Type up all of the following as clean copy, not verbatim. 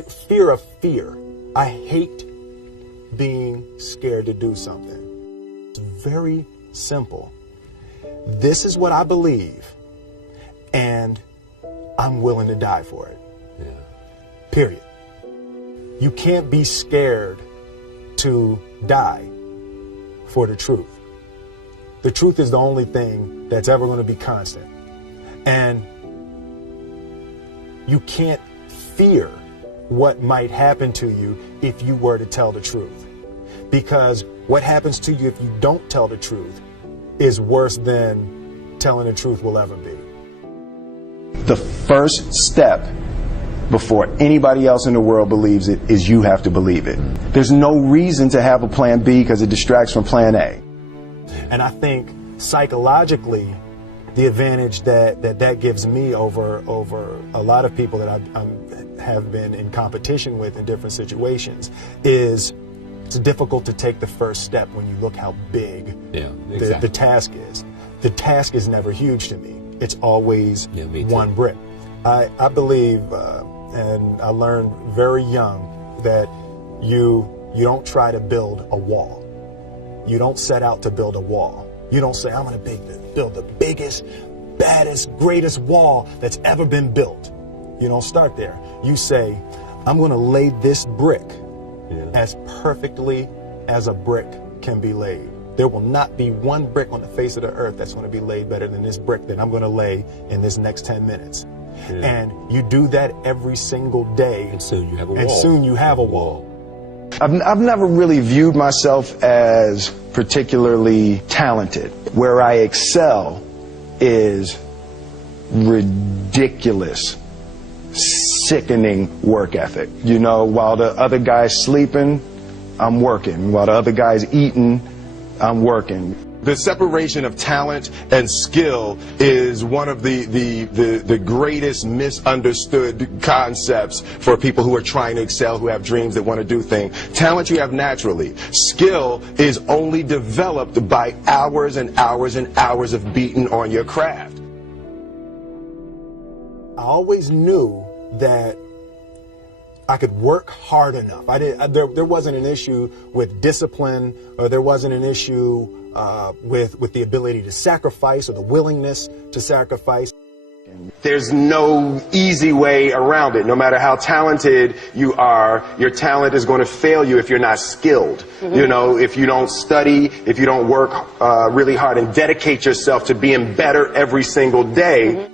fear of fear. I hate being scared to do something. It's very simple. This is what I believe, and I'm willing to die for it. Yeah. Period. You can't be scared to die for the truth. The truth is the only thing that's ever going to be constant. And you can't fear what might happen to you if you were to tell the truth. Because what happens to you if you don't tell the truth is worse than telling the truth will ever be. The first step before anybody else in the world believes it is you have to believe it. There's no reason to have a plan B because it distracts from plan A. And I think psychologically, the advantage that gives me over a lot of people that I have been in competition with in different situations is it's difficult to take the first step when you look how big the task is. The task is never huge to me. It's always one brick. I believe, and I learned very young, that you don't try to build a wall. You don't set out to build a wall. You don't say, I'm going to build the biggest, baddest, greatest wall that's ever been built. You don't start there. You say, I'm going to lay this brick as perfectly as a brick can be laid. There will not be one brick on the face of the earth that's going to be laid better than this brick that I'm going to lay in this next 10 minutes. And you do that every single day. And soon you have a wall. And soon you have a wall. I've never really viewed myself as particularly talented. Where I excel is ridiculous, sickening work ethic. You know, while the other guy's sleeping, I'm working. While the other guy's eating, I'm working. The separation of talent and skill is one of the greatest misunderstood concepts for people who are trying to excel, who have dreams, that want to do things. Talent you have naturally. Skill is only developed by hours and hours and hours of beating on your craft. I always knew that I could work hard enough. There wasn't an issue with discipline, or there wasn't an issue with the ability to sacrifice or the willingness to sacrifice. There's no easy way around it. No matter how talented you are, your talent is going to fail you if you're not skilled. You know, if you don't study, if you don't work really hard and dedicate yourself to being better every single day.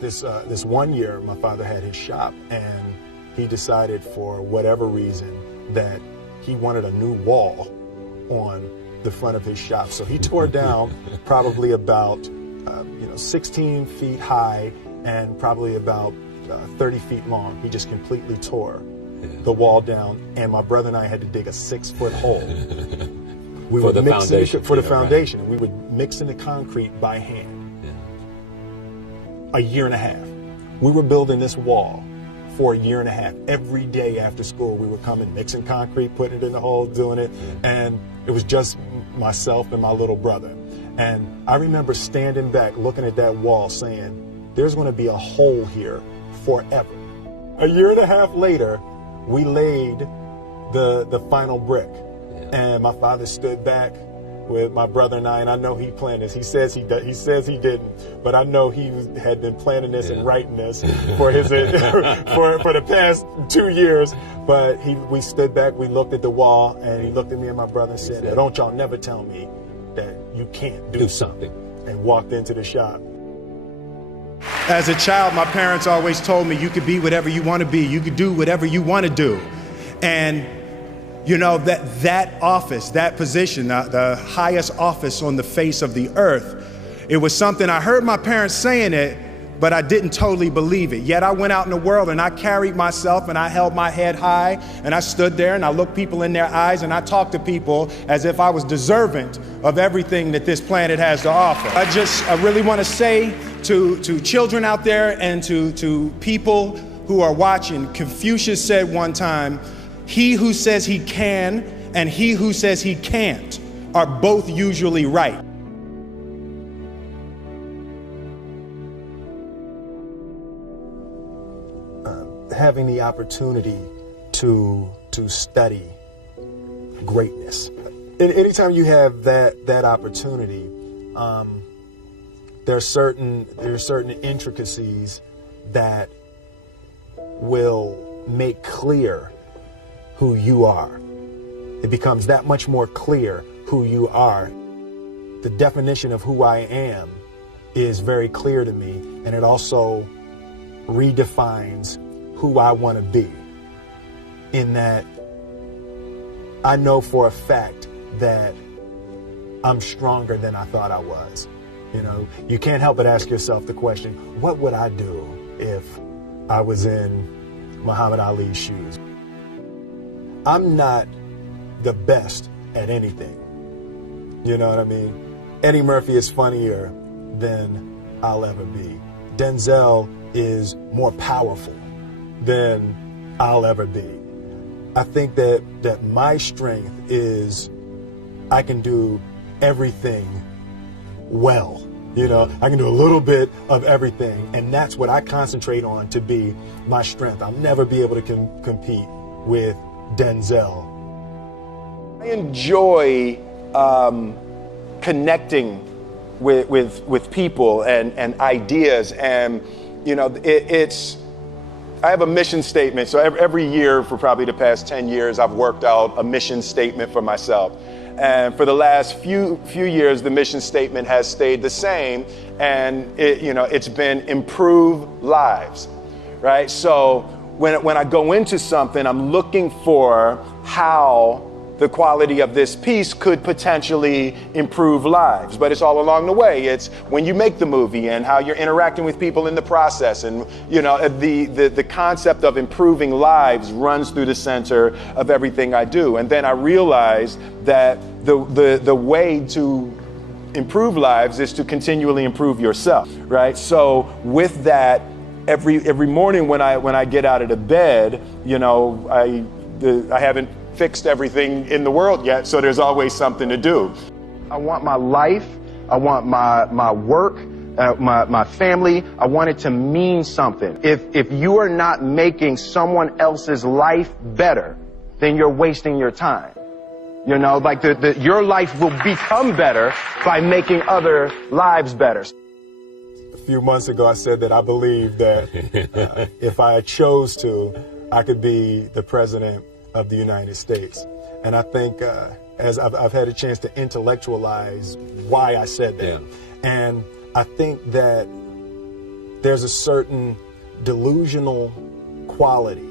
This one year, my father had his shop, and he decided for whatever reason that he wanted a new wall on the front of his shop. So he tore down probably about 16 feet high and probably about 30 feet long. He just completely tore the wall down, and my brother and I had to dig a 6-foot hole. We for the foundation. For the foundation. Right. We would mix in the concrete by hand. A year and a half. We were building this wall for a year and a half. Every day after school, we would come and mixing concrete, putting it in the hole, doing it. And it was just myself and my little brother. And I remember standing back, looking at that wall, saying, there's going to be a hole here forever. A year and a half later, we laid the final brick. And my father stood back with my brother and I know he planned this. He says he didn't, but I know he had been planning this and writing this for his for the past 2 years. But we stood back, we looked at the wall, and he looked at me and my brother and said, "Don't y'all never tell me that you can't do something," and walked into the shop. As a child, my parents always told me you could be whatever you want to be, you could do whatever you want to do. And you know, that office, that position, the highest office on the face of the earth, it was something I heard my parents saying it, but I didn't totally believe it. Yet I went out in the world and I carried myself and I held my head high and I stood there and I looked people in their eyes and I talked to people as if I was deserving of everything that this planet has to offer. I really want to say to children out there and to people who are watching, Confucius said one time, he who says he can and he who says he can't are both usually right. Having the opportunity to study greatness. And anytime you have that opportunity, there are certain intricacies that will make clear who you are. It becomes that much more clear who you are. The definition of who I am is very clear to me, and it also redefines who I want to be, in that I know for a fact that I'm stronger than I thought I was. You know, you can't help but ask yourself the question, what would I do if I was in Muhammad Ali's shoes? I'm not the best at anything. You know what I mean? Eddie Murphy is funnier than I'll ever be. Denzel is more powerful than I'll ever be. I think that my strength is I can do everything well. You know, I can do a little bit of everything, and that's what I concentrate on to be my strength. I'll never be able to compete with Denzel. I enjoy connecting with people and ideas, and you know, I have a mission statement. So every year for probably the past 10 years, I've worked out a mission statement for myself. And for the last few years, the mission statement has stayed the same, and it's been improve lives, right? So when I go into something, I'm looking for how the quality of this piece could potentially improve lives. But it's all along the way. It's when you make the movie and how you're interacting with people in the process. And the concept of improving lives runs through the center of everything I do. And then I realized that the way to improve lives is to continually improve yourself, right? So with that, every morning when I get out of the bed, I haven't fixed everything in the world yet, so there's always something to do. I want my life, I want my work, my family, I want it to mean something. If you are not making someone else's life better, then you're wasting your time. You know, like your life will become better by making other lives better. A few months ago, I said that I believe that if I chose to, I could be the president of the United States. And I think as I've had a chance to intellectualize why I said that. Yeah. And I think that there's a certain delusional quality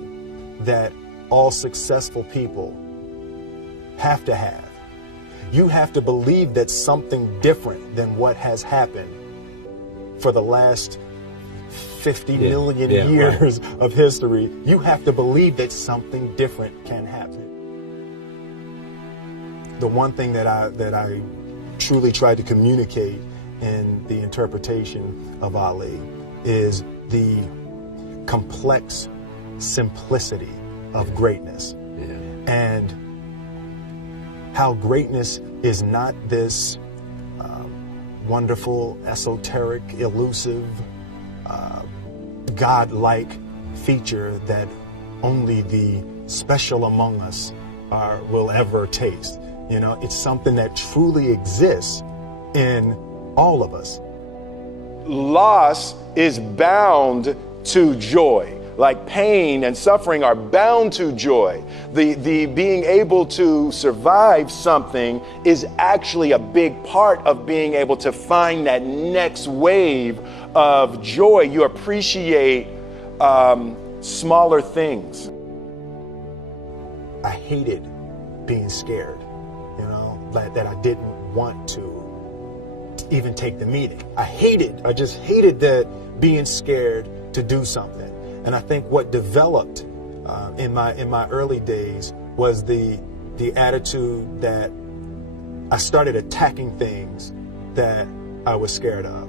that all successful people have to have. You have to believe that something different than what has happened for the last 50 million years of history. You have to believe that something different can happen. The one thing that I truly tried to communicate in the interpretation of Ali is the complex simplicity of greatness. And how greatness is not this wonderful, esoteric, elusive, God-like feature that only the special among us will ever taste. You know, it's something that truly exists in all of us. Loss is bound to joy. Like pain and suffering are bound to joy. The being able to survive something is actually a big part of being able to find that next wave of joy. You appreciate smaller things. I hated being scared, that I didn't want to even take the meeting. I just hated that being scared to do something. And I think what developed in my early days was the attitude that I started attacking things that I was scared of.